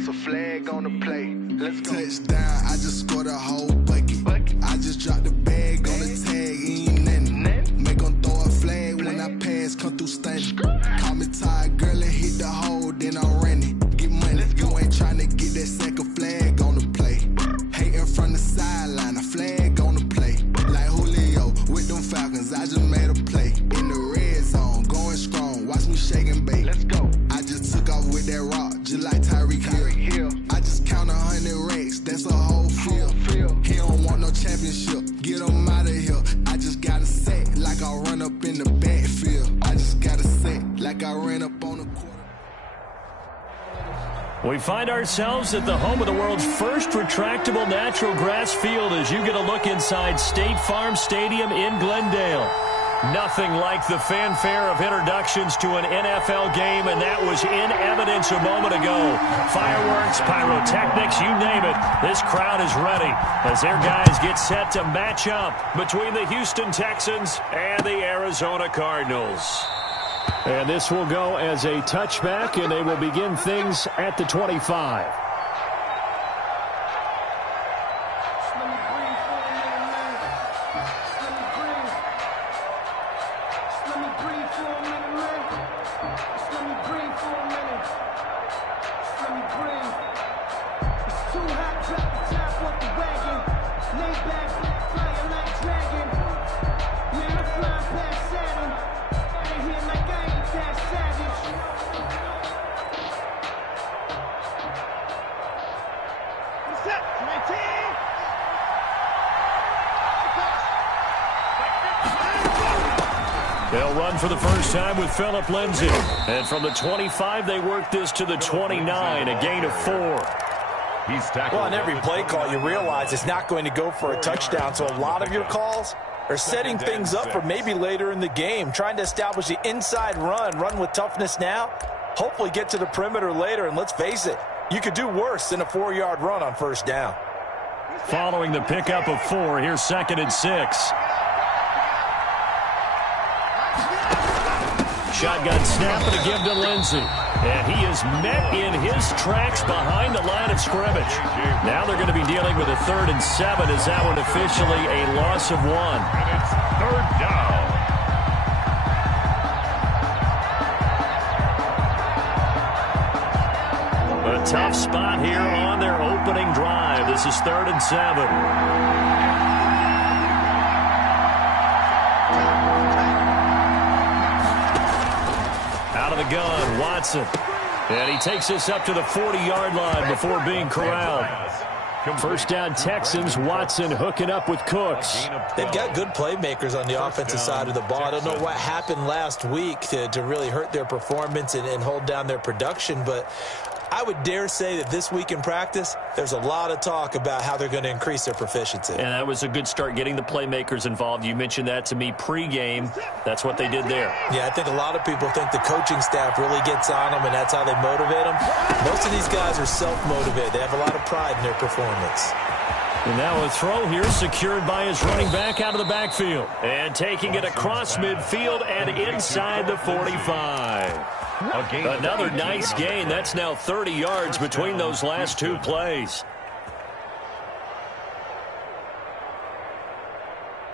That's a flag on the play. Let's go. Touchdown, I just scored a whole bucket. I just dropped the bag on the tag, ain't nothing. Make them throw a flag when I pass, come through stunning. Call me tired, girl, and hit the hole, then I'm running. Get money, you ain't tryna get that second flag on the play. Hating from the sideline, a flag on the play. Like Julio with them Falcons, I just made a play. In the red zone, going strong, watch me shake and bake. Let's go. I just took off with that rock, just like Tyreek Hill. I just count 100 racks, that's a whole field. He don't want no championship, get him out of here. I just got a set, like I run up in the backfield. I just got a set, like I ran up on the quarter. We find ourselves at the home of the world's first retractable natural grass field as you get a look inside State Farm Stadium in Glendale. Nothing like the fanfare of introductions to an NFL game, and that was in evidence a moment ago. Fireworks, pyrotechnics, you name it. This crowd is ready as their guys get set to match up between the Houston Texans and the Arizona Cardinals. And this will go as a touchback, and they will begin things at the 25. They'll run for the first time with Phillip Lindsay. And from the 25, they work this to the 29, a gain of 4. Well, on every play call, you realize it's not going to go for a touchdown, so a lot of your calls are setting things up for maybe later in the game, trying to establish the inside run with toughness now, hopefully get to the perimeter later, and let's face it, you could do worse than a 4-yard run on first down. Following the pickup of 4, here's 2nd and 6. Shotgun snap and a give to Lindsay. And he is met in his tracks behind the line of scrimmage. Now they're going to be dealing with a 3rd and 7 as that one officially a loss of 1. And it's 3rd down. A tough spot here on their opening drive. This is 3rd and 7. Out of the gun, Watson. And he takes this up to the 40-yard line before being corralled. First down Texans, Watson hooking up with Cooks. They've got good playmakers on the offensive side of the ball. I don't know what happened last week to really hurt their performance and hold down their production, but I would dare say that this week in practice, there's a lot of talk about how they're going to increase their proficiency. And that was a good start, getting the playmakers involved. You mentioned that to me pregame. That's what they did there. Yeah, I think a lot of people think the coaching staff really gets on them, and that's how they motivate them. Most of these guys are self-motivated. They have a lot of pride in their performance. And now a throw here secured by his running back out of the backfield. And taking it across midfield and inside the 45. Another nice gain. That's now 30 yards between those last 2 plays.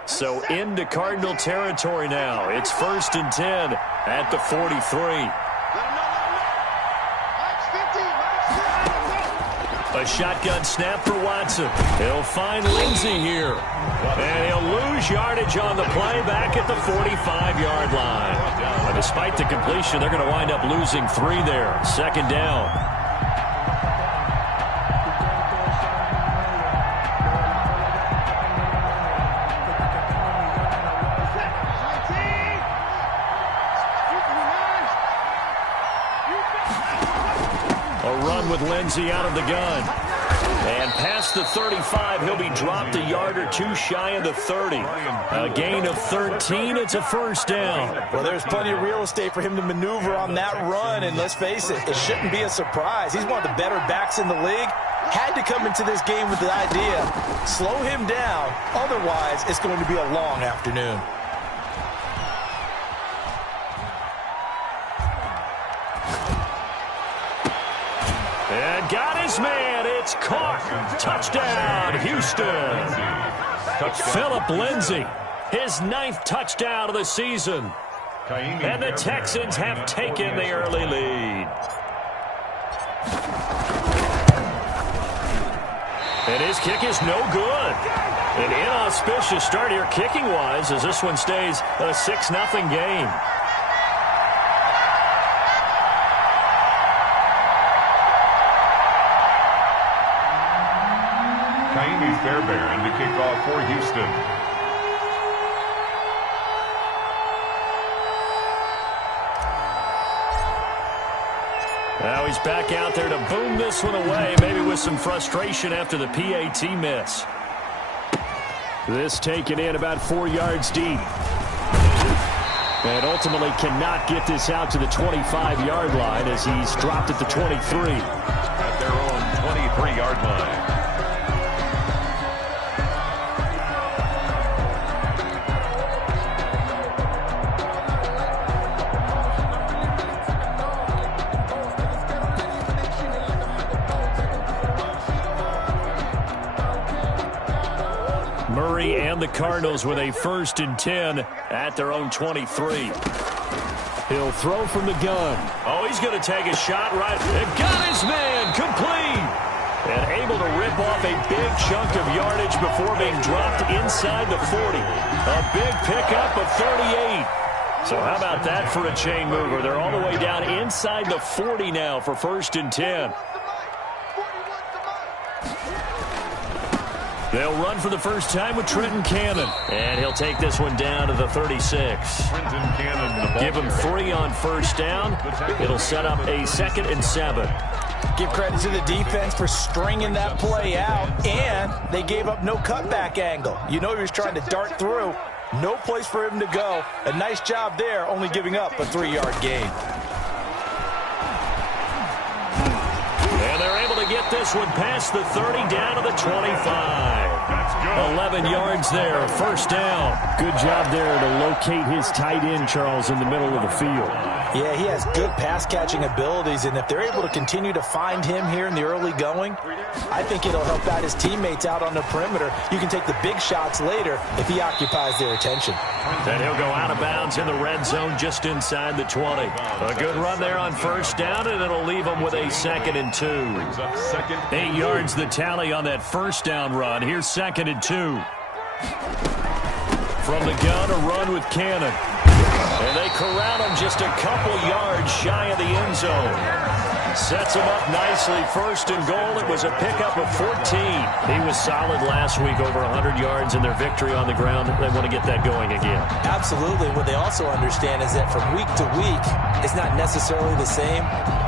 So into Cardinal territory now. It's 1st and 10 at the 43. A shotgun snap for Watson. He'll find Lindsay here. And he'll lose yardage on the play back at the 45-yard line. But despite the completion, they're going to wind up losing 3 there. 2nd down. A run with Lindsay out of the gun. And past the 35, he'll be dropped a yard or 2 shy of the 30. A gain of 13, it's a 1st down. Well, there's plenty of real estate for him to maneuver on that run, and let's face it, it shouldn't be a surprise. He's one of the better backs in the league. Had to come into this game with the idea, slow him down, otherwise it's going to be a long afternoon. And got his man. It's caught. Touchdown, Houston. Philip Lindsay, his 9th touchdown of the season. And the Texans have taken the early lead. And his kick is no good. An inauspicious start here kicking-wise as this one stays a 6-0 game. Kaimi Fairbairn to kick off for Houston. Now he's back out there to boom this one away, maybe with some frustration after the PAT miss. This taken in about 4 yards deep. And ultimately cannot get this out to the 25-yard line as he's dropped at the 23. At their own 23-yard line. Murray and the Cardinals with a 1st and 10 at their own 23. He'll throw from the gun. Oh, he's going to take a shot right. And got his man complete. And able to rip off a big chunk of yardage before being dropped inside the 40. A big pickup of 38. So how about that for a chain mover? They're all the way down inside the 40 now for 1st and 10. They'll run for the first time with Trenton Cannon. And he'll take this one down to the 36. Trenton Cannon, the ball Give him 3 on 1st down. It'll set up a 2nd and 7. Give credit to the defense for stringing that play out, and they gave up no cutback angle. You know he was trying to dart through. No place for him to go. A nice job there, only giving up a 3-yard gain. And they're able to get this one past the 30 down to the 25. 11 yards there, 1st down. Good job there to locate his tight end, Charles, in the middle of the field. Yeah, he has good pass-catching abilities, and if they're able to continue to find him here in the early going, I think it'll help out his teammates out on the perimeter. You can take the big shots later if he occupies their attention. Then he'll go out of bounds in the red zone just inside the 20. A good run there on 1st down, and it'll leave him with a 2nd and 2. 8 yards the tally on that 1st down run. Here's 2nd and 2. From the gun, a run with Cannon. And they corral him just a couple yards shy of the end zone. Sets him up nicely. 1st and goal. It was a pickup of 14. He was solid last week, over 100 yards in their victory on the ground. They want to get that going again. Absolutely. What they also understand is that from week to week, it's not necessarily the same,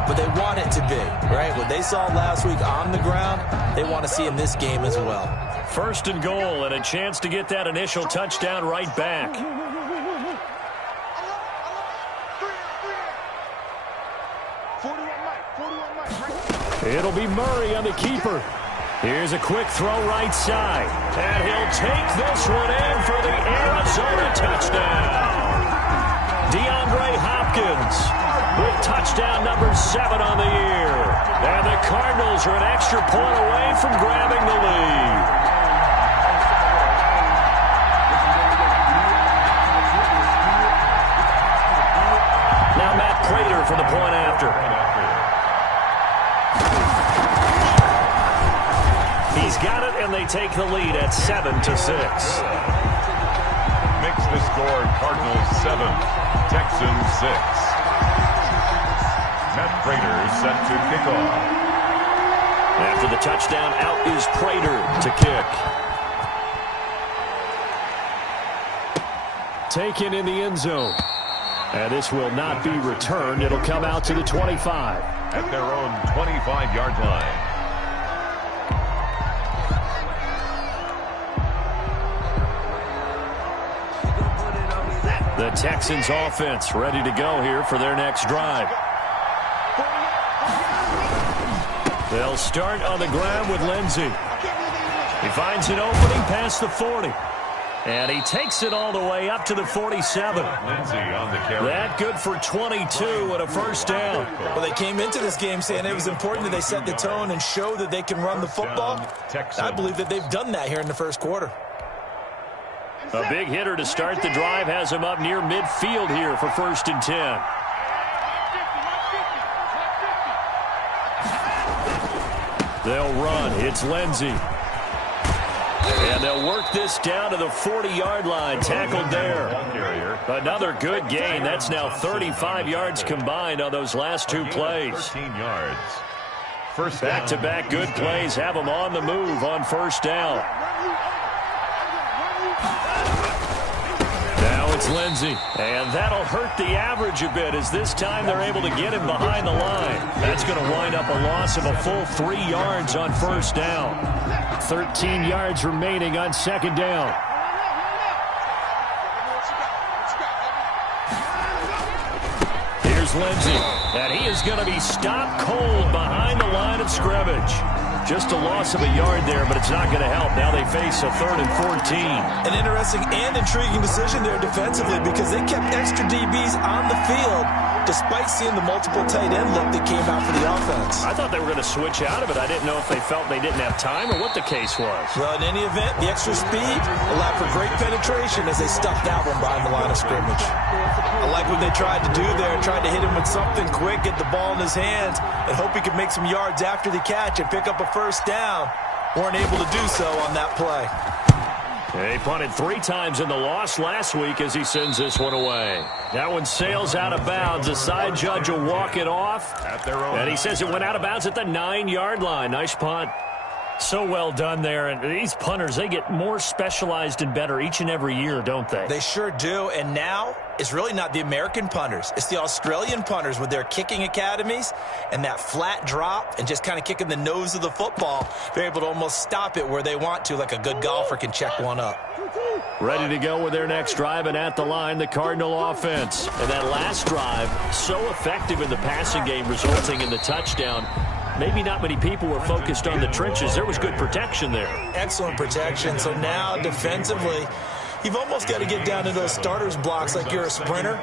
but they want it to be, right? What they saw last week on the ground, they want to see in this game as well. 1st and goal, and a chance to get that initial touchdown right back. It'll be Murray on the keeper. Here's a quick throw right side. And he'll take this one in for the Arizona touchdown. DeAndre Hopkins with touchdown number 7 on the year. And the Cardinals are an extra point away from grabbing the lead. Now Matt Prater for the point after. He's got it, and they take the lead at 7-6. Makes the score Cardinals 7, Texans 6. Matt Prater set to kick off. After the touchdown, out is Prater to kick. Taken in the end zone. And this will not be returned. It'll come out to the 25. At their own 25-yard line. The Texans offense ready to go here for their next drive. They'll start on the ground with Lindsay. He finds an opening past the 40. And he takes it all the way up to the 47. Lindsay on the carry. That good for 22 and a first down. Well, they came into this game saying it was important that they set the tone and show that they can run the football. I believe that they've done that here in the first quarter. A big hitter to start the drive has him up near midfield here for 1st and 10. They'll run. It's Lindsay. And they'll work this down to the 40-yard line. Tackled there. Another good gain. That's now 35 yards combined on those last 2 plays. 13 yards. First back-to-back good plays have them on the move on 1st down. Now it's Lindsay. And that'll hurt the average a bit as this time they're able to get him behind the line. That's going to wind up a loss of a full 3 yards on 1st down. 13 yards remaining on 2nd down. Here's Lindsay. And he is going to be stopped cold behind the line of scrimmage. Just a loss of a yard there, but it's not going to help. Now they face a 3rd and 14. An interesting and intriguing decision there defensively because they kept extra DBs on the field despite seeing the multiple tight end look that came out for the offense. I thought they were going to switch out of it. I didn't know if they felt they didn't have time or what the case was. Well, in any event, the extra speed allowed for great penetration as they stuck that one behind the line of scrimmage. I like what they tried to do there, tried to hit him with something quick, get the ball in his hands, and hope he could make some yards after the catch and pick up a 1st down. Weren't able to do so on that play. They punted 3 times in the loss last week as he sends this one away. That one sails out of bounds. The side judge will walk it off. And he says it went out of bounds at the 9-yard line. Nice punt. So well done there. And these punters, they get more specialized and better each and every year, don't they? They sure do. And now it's really not the American punters. It's the Australian punters with their kicking academies and that flat drop and just kind of kicking the nose of the football. They're able to almost stop it where they want to, like a good golfer can check one up. Ready to go with their next drive, and at the line, the Cardinal offense. And that last drive, so effective in the passing game, resulting in the touchdown. Maybe not many people were focused on the trenches. There was good protection there. Excellent protection. So now defensively, you've almost got to get down to those starters blocks like you're a sprinter.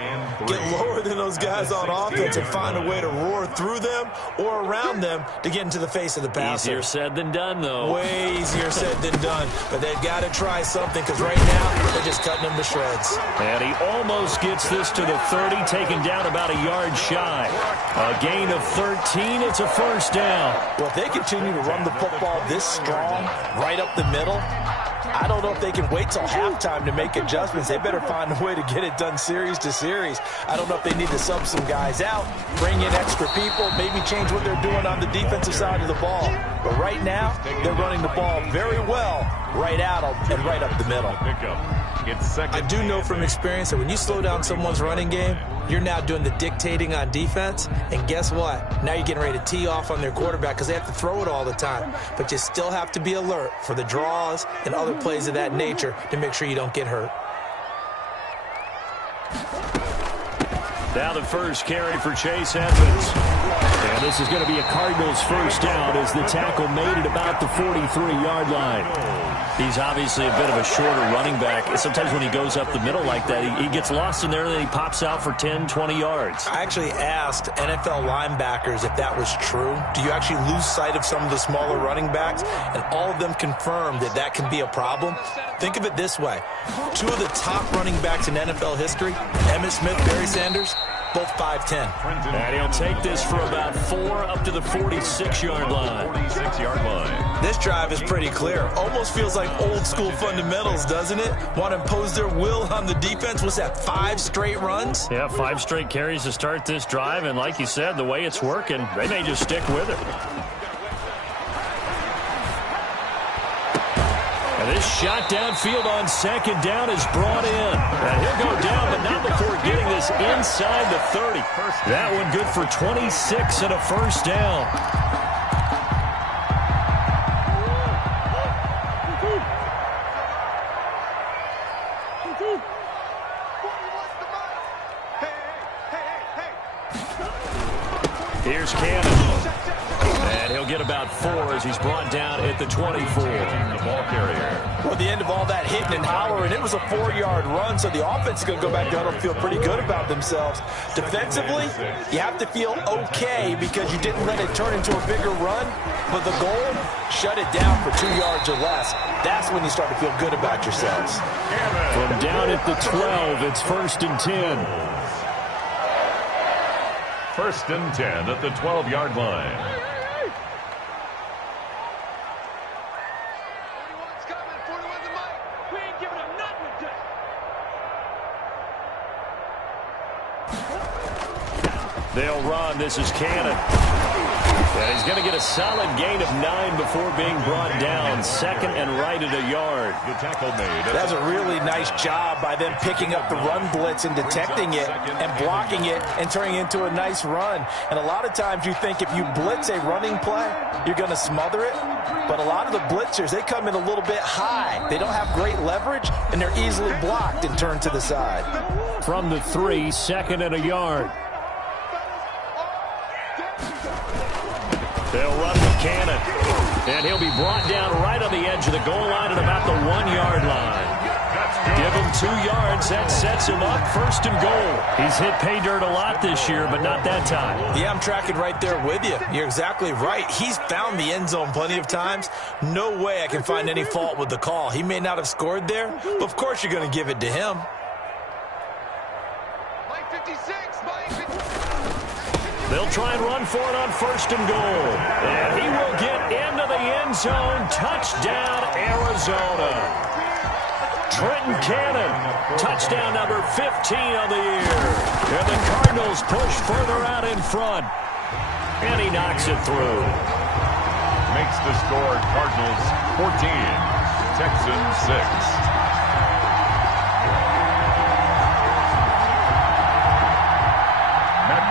Get lower than those guys on offense and find a way to roar through them or around them to get into the face of the passer. Easier said than done, though. Way easier said than done. But they've got to try something because right now they're just cutting them to shreds. And he almost gets this to the 30, taken down about a yard shy. A gain of 13. It's a 1st down. Well, if they continue to run the football this strong, right up the middle, I don't know if they can wait till halftime to make adjustments. They better find a way to get it done series to series. I don't know if they need to sub some guys out, bring in extra people, maybe change what they're doing on the defensive side of the ball. But right now, they're running the ball very well right out and right up the middle. I do know from experience that when you slow down someone's running game, you're now doing the dictating on defense. And guess what? Now you're getting ready to tee off on their quarterback because they have to throw it all the time. But you still have to be alert for the draws and other plays of that nature to make sure you don't get hurt. Now the first carry for Chase Edmonds. And this is going to be a Cardinals 1st down as the tackle made it about the 43-yard line. He's obviously a bit of a shorter running back. Sometimes when he goes up the middle like that, he gets lost in there and then he pops out for 10, 20 yards. I actually asked NFL linebackers if that was true. Do you actually lose sight of some of the smaller running backs? And all of them confirmed that that can be a problem. Think of it this way. 2 of the top running backs in NFL history, Emmitt Smith, Barry Sanders, both 5'10". And he'll take this for about 4 up to the 46-yard line. 46-yard line. This drive is pretty clear. Almost feels like old school fundamentals, doesn't it? Want to impose their will on the defense. Was that 5 straight runs? Yeah, 5 straight carries to start this drive. And like you said, the way it's working, they may just stick with it. And this shot downfield on 2nd down is brought in. And he'll go down, but not before getting this inside the 30. That one good for 26 and a 1st down. Here's Cannon. And He'll get about 4 as he's brought down at the 24. The ball carrier. Well, the end of all that hitting and hollering, it was a 4-yard run, so the offense is going to go back down and feel pretty good about themselves. Defensively, you have to feel okay because you didn't let it turn into a bigger run, but the goal, shut it down for 2 yards or less. That's when you start to feel good about yourselves. From down at the 12, it's 1st and 10. 1st and 10 at the 12-yard line. They'll run. This is Cannon. And he's going to get a solid gain of 9 before being brought down. 2nd and right at a yard. Good tackle made. That's a really nice job by them picking up the run blitz and detecting it and blocking it and turning it into a nice run. And a lot of times you think if you blitz a running play, you're going to smother it. But a lot of the blitzers, they come in a little bit high. They don't have great leverage, and they're easily blocked and turned to the side. From the 3, 2nd and a yard. They'll run with Cannon. And he'll be brought down right on the edge of the goal line at about the 1-yard line. Give him 2 yards. That sets him up 1st and goal. He's hit pay dirt a lot this year, but not that time. Yeah, I'm tracking right there with you. You're exactly right. He's found the end zone plenty of times. No way I can find any fault with the call. He may not have scored there, but of course you're going to give it to him. They'll try and run for it on 1st and goal. And he will get into the end zone. Touchdown, Arizona. Trenton Cannon, touchdown number 15 on the year. And the Cardinals push further out in front. And he knocks it through. Makes the score Cardinals 14, Texans 6.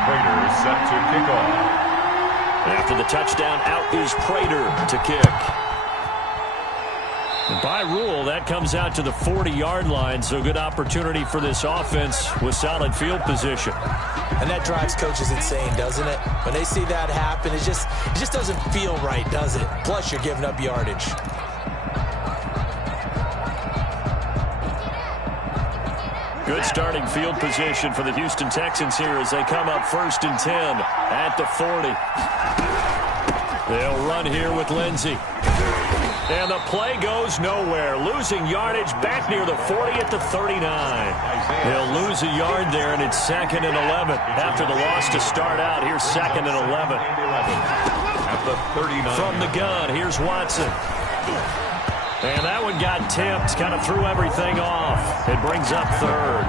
Prater is set to kick off. After the touchdown, out is Prater to kick. And by rule, that comes out to the 40-yard line, so good opportunity for this offense with solid field position. And that drives coaches insane, doesn't it? When they see that happen, it just doesn't feel right, does it? Plus, you're giving up yardage. Good starting field position for the Houston Texans here as they come up 1st and 10 at the 40. They'll run here with Lindsey. And the play goes nowhere. Losing yardage back near the 40 at the 39. They'll lose a yard there, and it's 2nd and 11. After the loss to start out, here's 2nd and 11. At the 39. From the gun, here's Watson. And that one got tipped, kind of threw everything off. It brings up 3rd.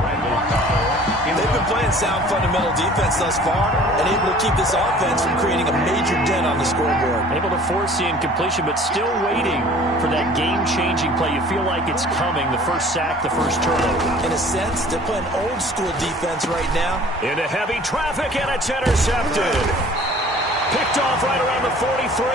They've been playing sound fundamental defense thus far and able to keep this offense from creating a major dent on the scoreboard. Able to force the incompletion, but still waiting for that game-changing play. You feel like it's coming, the first sack, the first turnover. In a sense, they're playing old-school defense right now. Into heavy traffic, and it's intercepted. Picked off right around the 43.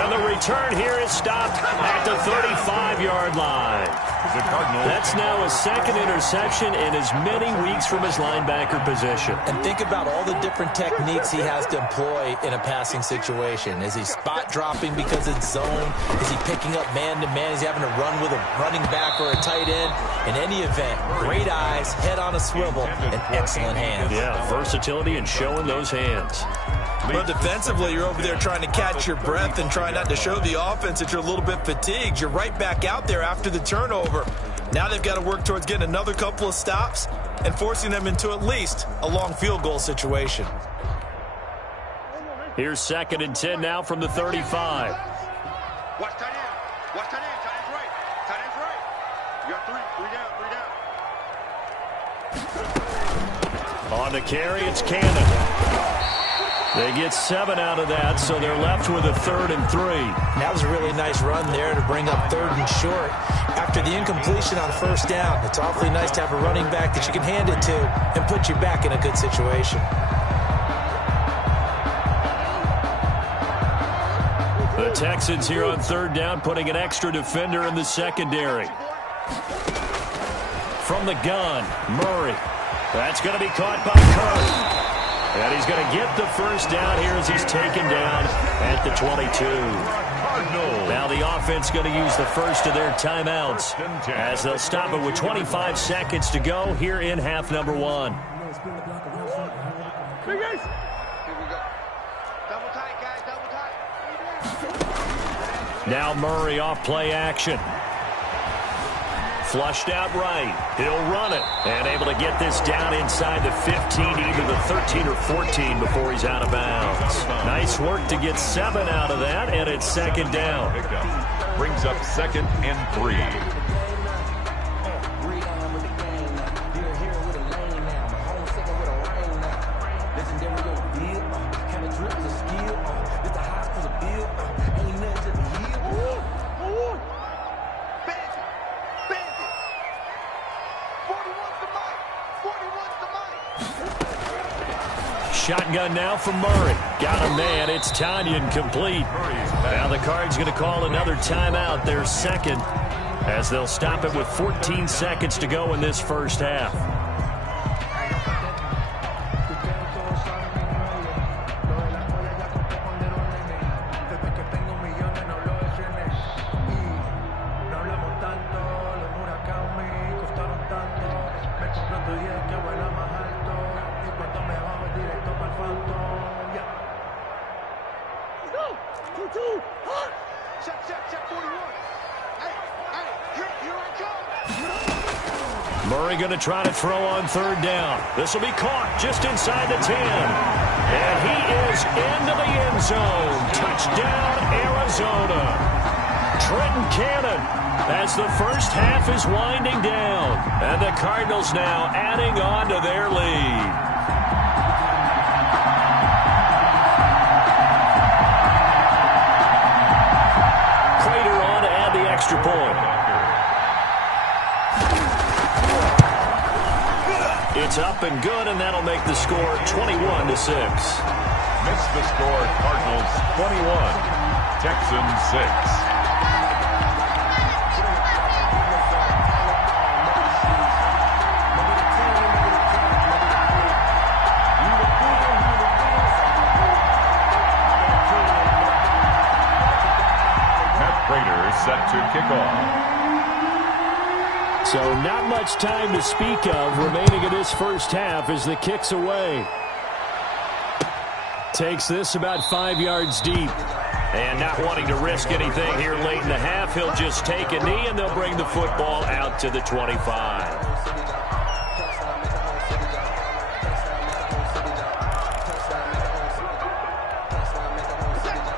And the return here is stopped at the 35-yard line. The Cardinals. That's now his 2nd interception in as many weeks from his linebacker position. And think about all the different techniques he has to employ in a passing situation. Is he spot dropping because it's zone? Is he picking up man-to-man? Is he having to run with a running back or a tight end? In any event, great eyes, head on a swivel, and excellent hands. Yeah, versatility and showing those hands. Well, defensively, you're over there trying to catch your breath and try not to show the offense that you're a little bit fatigued. You're right back out there after the turnover. Now they've got to work towards getting another couple of stops and forcing them into at least a long field goal situation. Here's 2nd and 10 now from the 35. Watch tight end. Watch tight end. Tight end's right. Tight end's right. You got 3 down. On the carry, it's Cannon. They get 7 out of that, so they're left with a 3rd and 3. That was a really nice run there to bring up 3rd and short. After the incompletion on 1st down, it's awfully nice to have a running back that you can hand it to and put you back in a good situation. The Texans here on 3rd down, putting an extra defender in the secondary. From the gun, Murray. That's going to be caught by Kirk. And he's going to get the first down here as he's taken down at the 22. Now the offense going to use the first of their timeouts as they'll stop it with 25 seconds to go here in half number 1. Now Murray off play action. Flushed out right. He'll run it. And able to get this down inside the 15, either the 13 or 14 before he's out of bounds. Nice work to get 7 out of that, and it's second down. Brings up 2nd and 3. Shotgun now for Murray. Got a man. It's Tanyan complete. Now the Cards going to call another timeout, their second, as they'll stop it with 14 seconds to go in this first half. Murray going to try to throw on third down. This will be caught just inside the 10. And he is into the end zone. Touchdown, Arizona. Trenton Cannon as the first half is winding down. And the Cardinals now adding on to their lead. Prater on to add the extra point. It's up and good, and that'll make the score 21-6. Missed the score. Cardinals 21, Texans 6. Set to kick off. So not much time to speak of remaining in this first half as the kick's away. Takes this about 5 yards deep. And not wanting to risk anything here late in the half, he'll just take a knee and they'll bring the football out to the 25.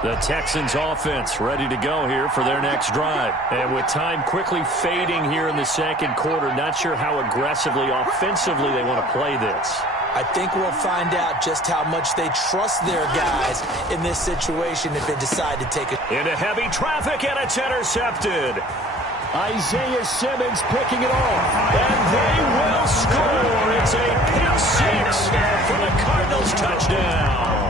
The Texans offense ready to go here for their next drive. And with time quickly fading here in the second quarter, not sure how aggressively, offensively they want to play this. I think we'll find out just how much they trust their guys in this situation if they decide to take it. Into heavy traffic, and it's intercepted. Isaiah Simmons picking it off, and they will score. It's a pick six for the Cardinals touchdown.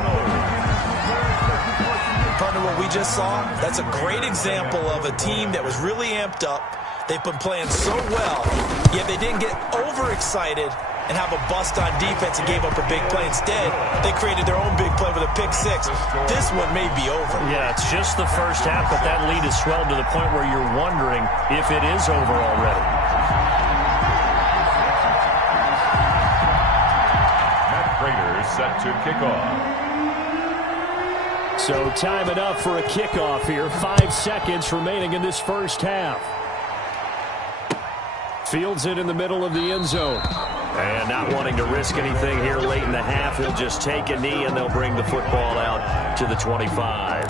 Partner, what we just saw, that's a great example of a team that was really amped up. They've been playing so well, yet they didn't get overexcited and have a bust on defense and gave up a big play. Instead, they created their own big play with a pick six. This one may be over. Yeah, it's just the first half, but that lead has swelled to the point where you're wondering if it is over already. Matt Prater set to kick off. So time enough for a kickoff here. 5 seconds remaining in this first half. Fields it in the middle of the end zone. And not wanting to risk anything here late in the half, he'll just take a knee and they'll bring the football out to the 25.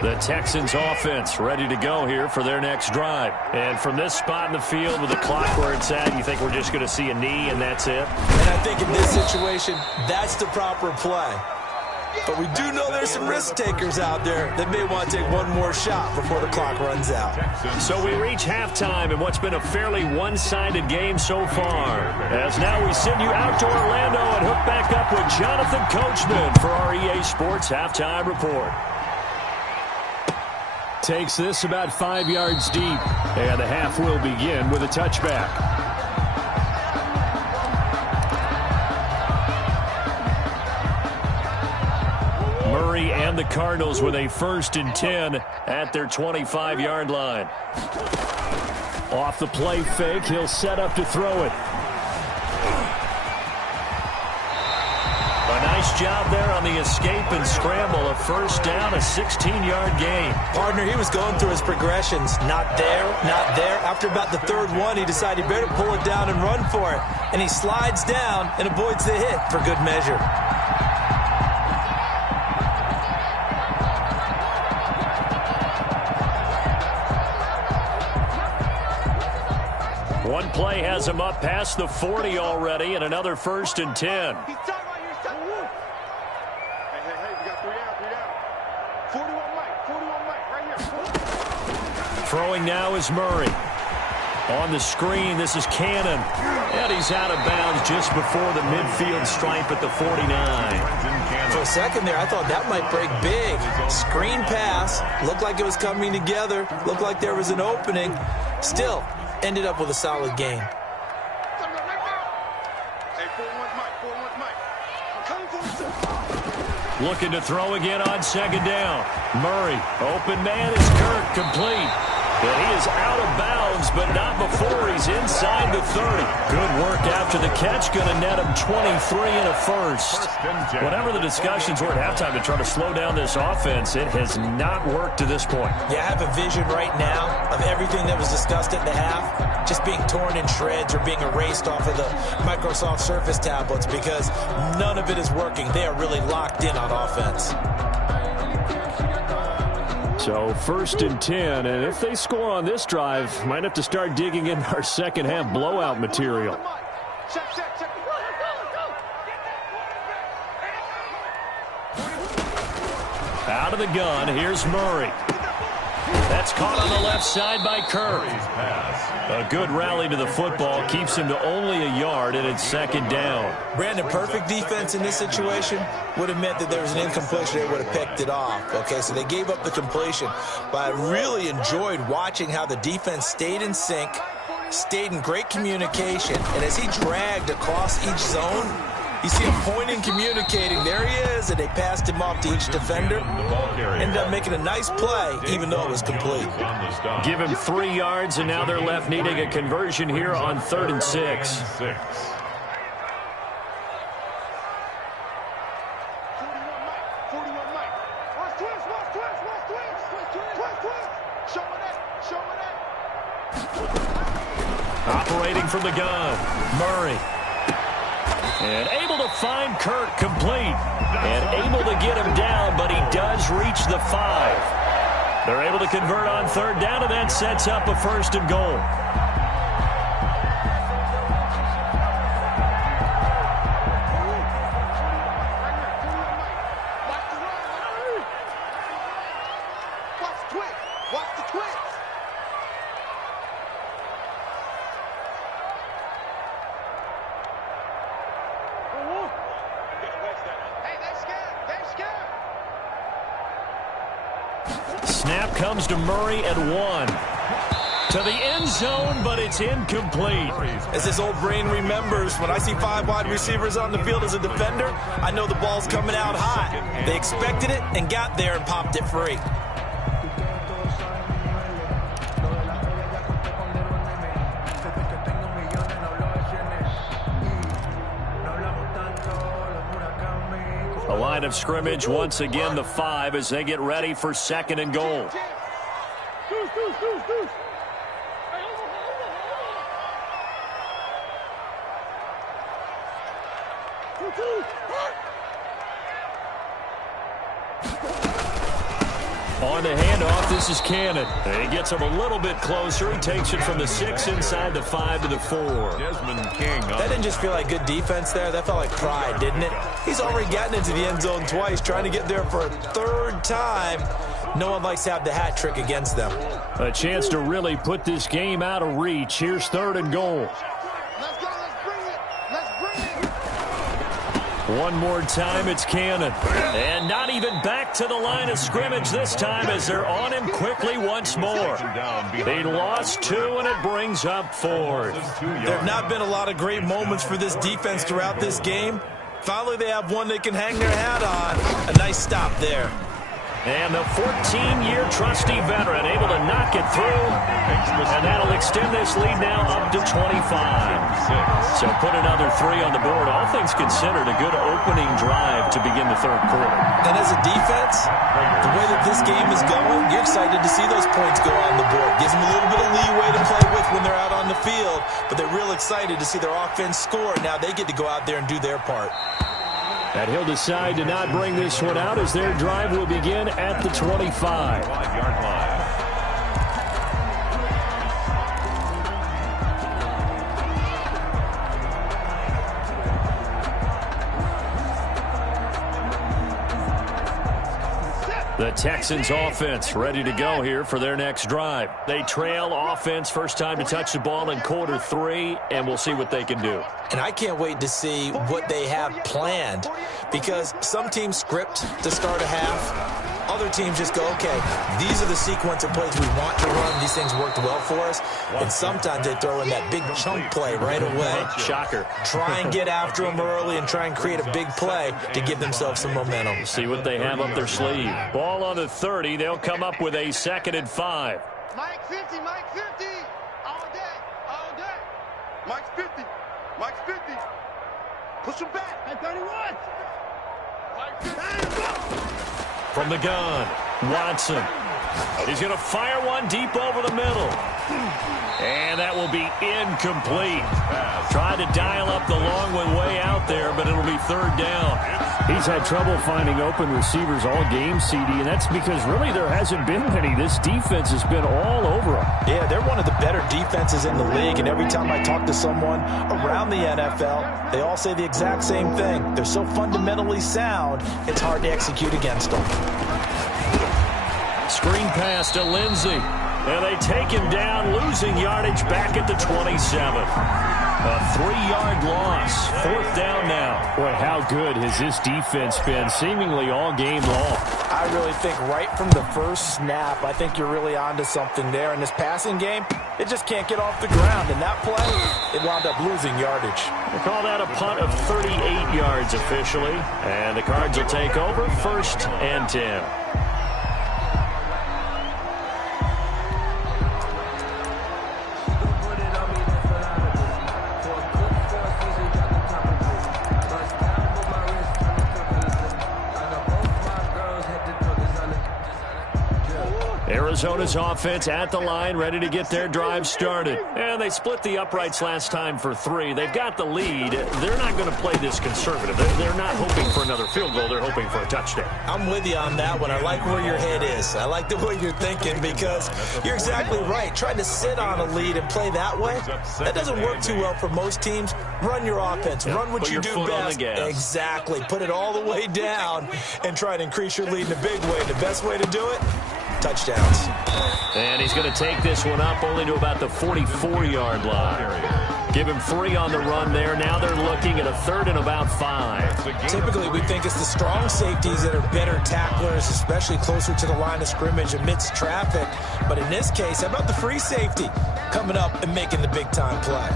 The Texans offense ready to go here for their next drive. And from this spot in the field with the clock where it's at, you think we're just going to see a knee and that's it? And I think in this situation, that's the proper play. But we do know there's some risk takers out there that may want to take one more shot before the clock runs out. So we reach halftime in what's been a fairly one-sided game so far. As now we send you out to Orlando and hook back up with Jonathan Coachman for our EA Sports Halftime Report. Takes this about 5 yards deep. And the half will begin with a touchback. And the Cardinals with a 1st and 10 at their 25-yard line. Off the play fake, he'll set up to throw it. A nice job there on the escape and scramble. A 1st down, a 16-yard gain. Partner, he was going through his progressions. Not there, not there. After about the 3rd one, he decided he better pull it down and run for it. And he slides down and avoids the hit for good measure. One play has him up past the 40 already, and another 1st and 10. Throwing now is Murray. On the screen, this is Cannon. And he's out of bounds just before the midfield stripe at the 49. For a second there, I thought that might break big. Screen pass. Looked like it was coming together. Looked like there was an opening. Still, ended up with a solid gain. Looking to throw again on 2nd down. Murray, open man is Kirk, complete. But he is out of bounds, but not before he's inside the 30. Good work after the catch, going to net him 23 and a 1st. Whatever the discussions were at halftime to try to slow down this offense, it has not worked to this point. Yeah, I have a vision right now of everything that was discussed at the half just being torn in shreds or being erased off of the Microsoft Surface tablets because none of it is working. They are really locked in on offense. So 1st and 10, and if they score on this drive, might have to start digging in our second half blowout material. Out of the gun, here's Murray. That's caught on the left side by Kirk. A good rally to the football keeps him to only a yard, and it's 2nd down. Brandon, perfect defense in this situation would have meant that there was an incompletion. They would have picked it off. Okay, so they gave up the completion. But I really enjoyed watching how the defense stayed in sync, stayed in great communication, and as he dragged across each zone, you see him pointing, communicating. There he is, and they passed him off to each defender. Ended up making a nice play, even though it was complete. Give him 3 yards, and now they're left needing a conversion here on 3rd and 6. Operating from the gun, Murray. And able to find Kirk complete. And able to get him down, but he does reach the 5. They're able to convert on 3rd down, and that sets up a 1st and goal. Snap comes to Murray at 1. To the end zone, but it's incomplete. As his old brain remembers, when I see 5 wide receivers on the field as a defender, I know the ball's coming out high. They expected it and got there and popped it free. A line of scrimmage, once again the 5 as they get ready for 2nd and goal. On the handoff, this is Cannon. And he gets him a little bit closer. He takes it from the 6 inside the 5 to the 4. That didn't just feel like good defense there. That felt like pride, didn't it? He's already gotten into the end zone twice, trying to get there for a 3rd time. No one likes to have the hat trick against them. A chance to really put this game out of reach. Here's 3rd and goal. One more time, it's Cannon. And not even back to the line of scrimmage this time as they're on him quickly once more. They lost 2, and it brings up 4th. There have not been a lot of great moments for this defense throughout this game. Finally, they have one they can hang their hat on. A nice stop there. And the 14-year trusty veteran able to knock it through. And that'll extend this lead now up to 25. So put another 3 on the board. All things considered, a good opening drive to begin the third quarter. And as a defense, the way that this game is going, you're excited to see those points go on the board. Gives them a little bit of leeway to play with when they're out on the field. But they're real excited to see their offense score. Now they get to go out there and do their part. And he'll decide to not bring this one out as their drive will begin at the 25-yard line. The Texans offense ready to go here for their next drive. They trail offense, first time to touch the ball in quarter 3, and we'll see what they can do. And I can't wait to see what they have planned, because some teams script to start a half. Other teams just go, okay, these are the sequence of plays we want to run. These things worked well for us. And sometimes they throw in that big chunk play right away. Shocker. Try and get after them early and try and create a big play to give themselves some momentum. See what they have up their sleeve. Ball on the 30. They'll come up with a 2nd and 5. Mike 50, Mike 50. All day, all day. Mike's 50, Mike's 50. Push him back. Hey, 31. Mike 50. From the gun, Watson. He's going to fire one deep over the middle. And that will be incomplete. Tried to dial up the long one way out there, but it'll be 3rd down. He's had trouble finding open receivers all game, CD, and that's because really there hasn't been many. This defense has been all over him. Yeah, they're one of the better defenses in the league, and every time I talk to someone around the NFL, they all say the exact same thing. They're so fundamentally sound, it's hard to execute against them. Screen pass to Lindsey. And they take him down, losing yardage back at the 27. A 3-yard loss. 4th down now. Boy, how good has this defense been seemingly all game long? I really think right from the first snap, I think you're really onto something there. In this passing game, it just can't get off the ground. And that play, it wound up losing yardage. We'll call that a punt of 38 yards officially. And the Cards will take over 1st and 10. Arizona's offense at the line, ready to get their drive started. And they split the uprights last time for 3. They've got the lead. They're not going to play this conservative. They're not hoping for another field goal. They're hoping for a touchdown. I'm with you on that one. I like where your head is. I like the way you're thinking, because you're exactly right. Trying to sit on a lead and play that way, that doesn't work too well for most teams. Run your offense. Run what you do best. Exactly. Put it all the way down and try to increase your lead in a big way. The best way to do it, touchdowns. And he's going to take this one up only to about the 44-yard line. Give him 3 on the run there. Now they're looking at a 3rd and about 5. Typically, we think it's the strong safeties that are better tacklers, especially closer to the line of scrimmage amidst traffic. But in this case, how about the free safety coming up and making the big-time play?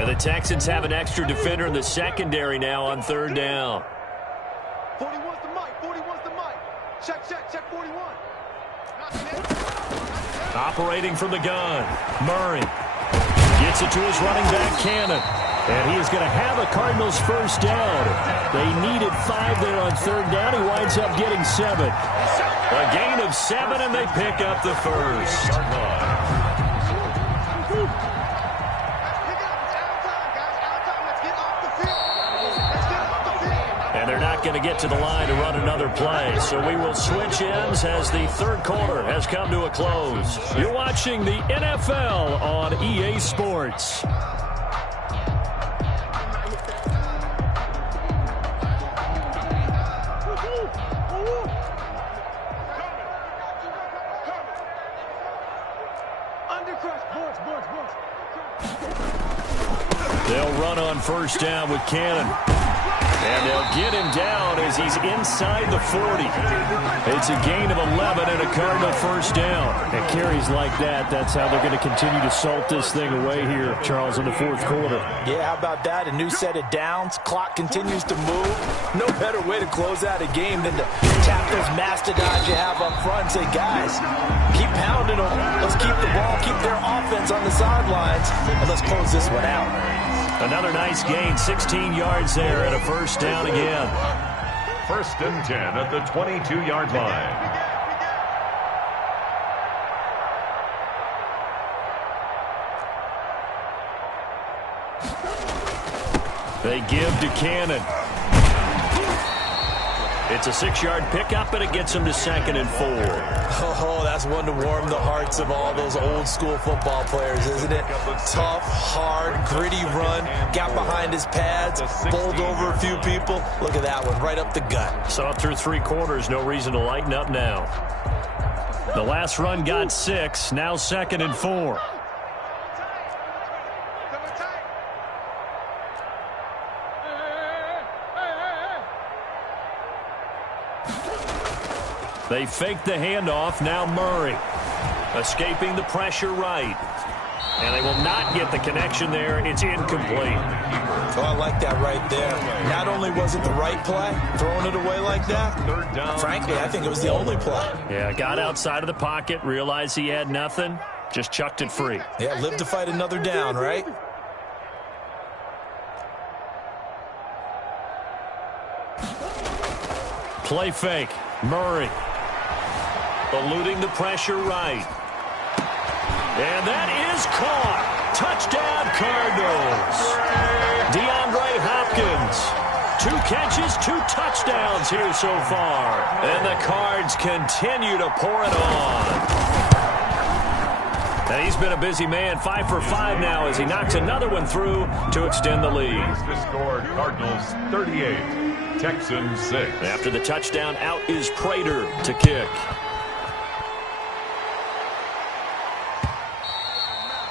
And the Texans have an extra defender in the secondary now on 3rd down. 41's the Mike. 41's the Mike. Check 41. Operating from the gun, Murray gets it to his running back, Cannon. And he is going to have a Cardinals first down. They needed 5 there on 3rd down. He winds up getting 7. A gain of 7, and they pick up the first. And they're not going to get to the line to run another play. So we will switch ends as the 3rd quarter has come to a close. You're watching the NFL on EA Sports. They'll run on first down with Cannon. And they'll get him down as he's inside the 40. It's a gain of 11 and a Cardinal first down. And carries like that, that's how they're going to continue to salt this thing away here, Charles, in the fourth quarter. Yeah, how about that? A new set of downs. Clock continues to move. No better way to close out a game than to tap those mastodons you have up front and say, guys, keep pounding them. Let's keep the ball, keep their offense on the sidelines, and let's close this one out. Another nice gain, 16 yards there and a first down again. First and 10 at the 22-yard line. They give to Cannon. It's a 6-yard pickup, and it gets him to 2nd and 4. Oh, that's one to warm the hearts of all those old-school football players, isn't it? Tough, hard, gritty run. Got behind his pads, bowled over a few people. Look at that one, right up the gut. So up through 3 quarters, no reason to lighten up now. The last run got 6, now 2nd and 4. They fake the handoff. Now Murray escaping the pressure right. And they will not get the connection there. It's incomplete. Oh, I like that right there. Not only was it the right play, throwing it away like that, frankly, I think it was the only play. Yeah, got outside of the pocket, realized he had nothing, just chucked it free. Yeah, live to fight another down, right? Play fake. Murray eluding the pressure right. And that is caught. Touchdown, Cardinals. DeAndre Hopkins. 2 catches, 2 touchdowns here so far. And the Cards continue to pour it on. And he's been a busy man, 5 for 5 now as he knocks another one through to extend the lead. The score, Cardinals 38, Texans 6. After the touchdown, out is Prater to kick.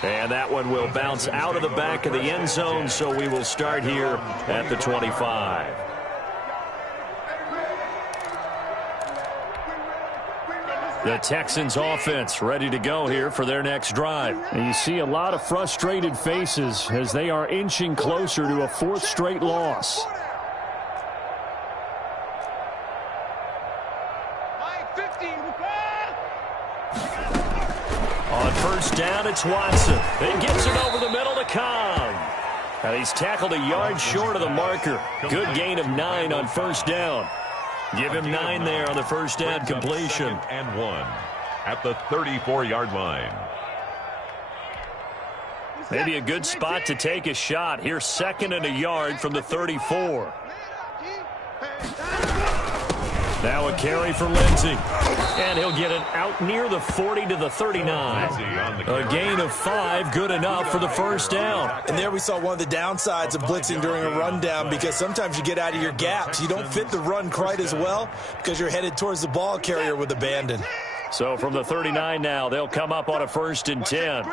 And that one will bounce out of the back of the end zone, so we will start here at the 25. The Texans offense ready to go here for their next drive. And you see a lot of frustrated faces as they are inching closer to a 4th straight loss. On first down, it's Watson. It gets it over the middle to Cobb. And he's tackled a yard short of the marker. Good gain of 9 on first down. Give him 9 there on the first down completion. And 1 at the 34-yard line. Maybe a good spot to take a shot. Here's 2nd and a yard from the 34. Now a carry for Lindsey. And he'll get it out near the 40 to the 39. A gain of 5, good enough for the first down. And there we saw one of the downsides of blitzing during a rundown, because sometimes you get out of your gaps. You don't fit the run quite as well because you're headed towards the ball carrier with abandon. So from the 39 now, they'll come up on a 1st and 10.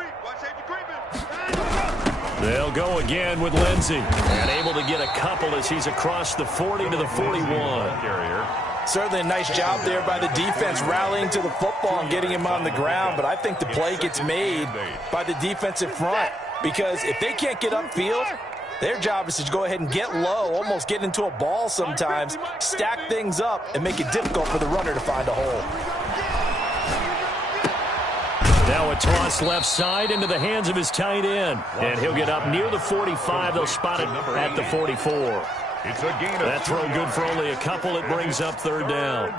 They'll go again with Lindsey. And able to get a couple as he's across the 40 to the 41. Certainly a nice job there by the defense rallying to the football and getting him on the ground, but I think the play gets made by the defensive front, because if they can't get upfield, their job is to go ahead and get low, almost get into a ball sometimes, stack things up, and make it difficult for the runner to find a hole. Now a toss left side into the hands of his tight end, and he'll get up near the 45. They'll spot it at the 44. It's a gain of that throw good for only a couple. It brings up 3rd down.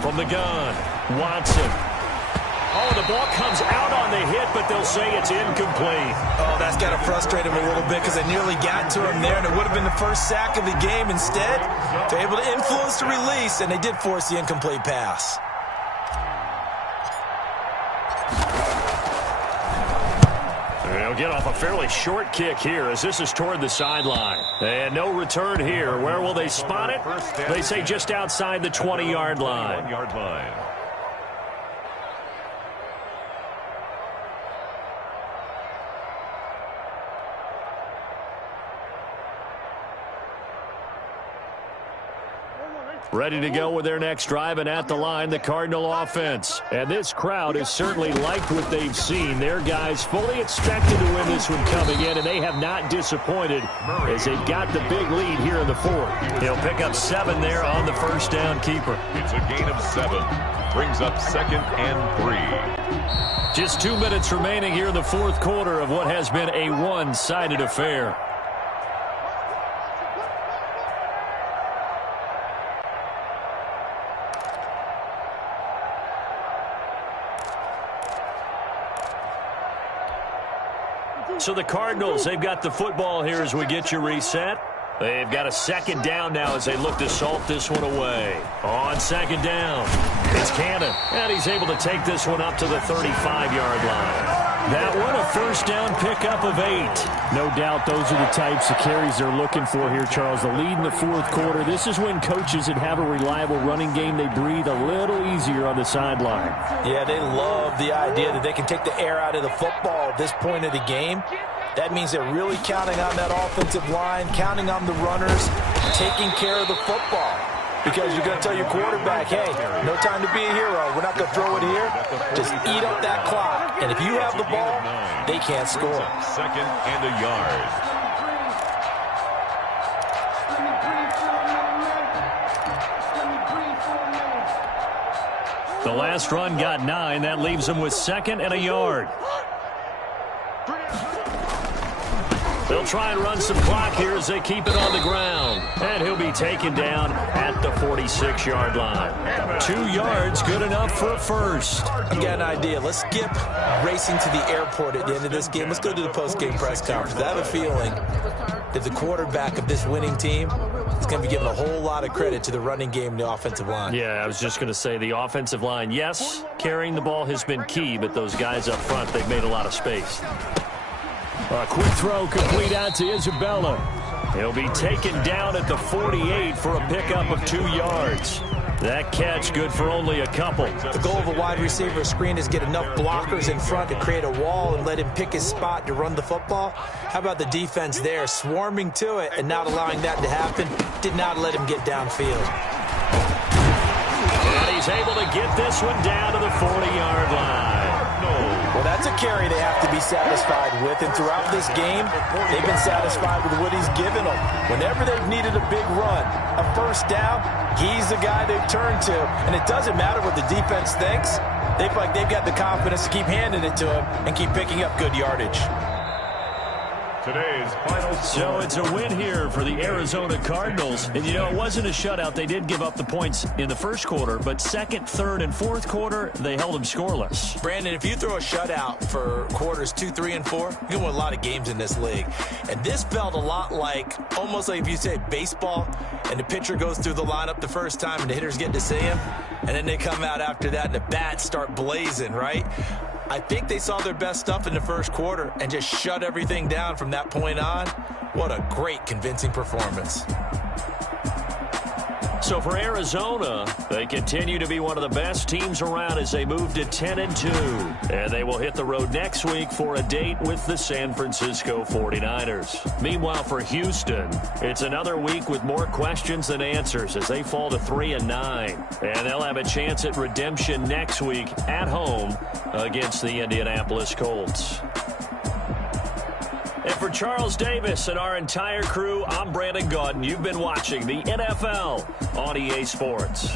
From the gun, Watson. Oh, the ball comes out on the hit, but they'll say it's incomplete. Oh, that's got to frustrate him a little bit, because they nearly got to him there, and it would have been the first sack of the game. Instead, they're able to influence the release, and they did force the incomplete pass. They'll get off a fairly short kick here as this is toward the sideline. And no return here. Where will they spot it? They say just outside the 20-yard line. Ready to go with their next drive, and at the line, the Cardinal offense. And this crowd has certainly liked what they've seen. Their guys fully expected to win this one coming in, and they have not disappointed as they've got the big lead here in the fourth. He'll pick up 7 there on the first down keeper. It's a gain of 7. Brings up 2nd and 3. Just 2 minutes remaining here in the fourth quarter of what has been a one-sided affair. So the Cardinals, they've got the football here as we get you reset. They've got a 2nd down now as they look to salt this one away. On 2nd down, it's Cannon. And he's able to take this one up to the 35-yard line. That one a first down pickup of 8. No doubt those are the types of carries they're looking for here, Charles. The lead in the fourth quarter. This is when coaches that have a reliable running game, they breathe a little easier on the sideline. Yeah, they love the idea that they can take the air out of the football at this point of the game. That means they're really counting on that offensive line, counting on the runners, taking care of the football. Because you're going to tell your quarterback, hey, no time to be a hero. We're not going to throw it here. Just eat up that clock. And if you have the ball, they can't score. 2nd and a yard. The last run got 9. That leaves them with 2nd and a yard. They'll try and run some clock here as they keep it on the ground. And he'll be taken down at the 46-yard line. 2 yards, good enough for a first. You got an idea. Let's skip racing to the airport at the end of this game. Let's go to the post-game press conference. I have a feeling that the quarterback of this winning team is going to be giving a whole lot of credit to the running game and the offensive line. Yeah, I was just going to say the offensive line, yes, carrying the ball has been key, but those guys up front, they've made a lot of space. A quick throw complete out to Isabella. He'll be taken down at the 48 for a pickup of 2 yards. That catch good for only a couple. The goal of a wide receiver screen is get enough blockers in front to create a wall and let him pick his spot to run the football. How about the defense there, swarming to it and not allowing that to happen? Did not let him get downfield. And he's able to get this one down to the 40-yard line. Well, that's a carry they have to be satisfied with, and throughout this game, they've been satisfied with what he's given them. Whenever they've needed a big run, a first down, he's the guy they've turned to, and it doesn't matter what the defense thinks. They feel like they've got the confidence to keep handing it to him and keep picking up good yardage. Today's final score. So it's a win here for the Arizona Cardinals. And, you know, it wasn't a shutout. They did give up the points in the first quarter, but second, third, and fourth quarter, they held them scoreless. Brandon, if you throw a shutout for quarters 2, 3, and 4, you can win a lot of games in this league. And this felt a lot like, almost like if you say baseball, and the pitcher goes through the lineup the first time and the hitters get to see him, and then they come out after that and the bats start blazing, right? I think they saw their best stuff in the first quarter and just shut everything down from that point on. What a great, convincing performance. So for Arizona, they continue to be one of the best teams around as they move to 10-2. And they will hit the road next week for a date with the San Francisco 49ers. Meanwhile, for Houston, it's another week with more questions than answers as they fall to 3-9. And they'll have a chance at redemption next week at home against the Indianapolis Colts. And for Charles Davis and our entire crew, I'm Brandon Gaudin. You've been watching the NFL on EA Sports.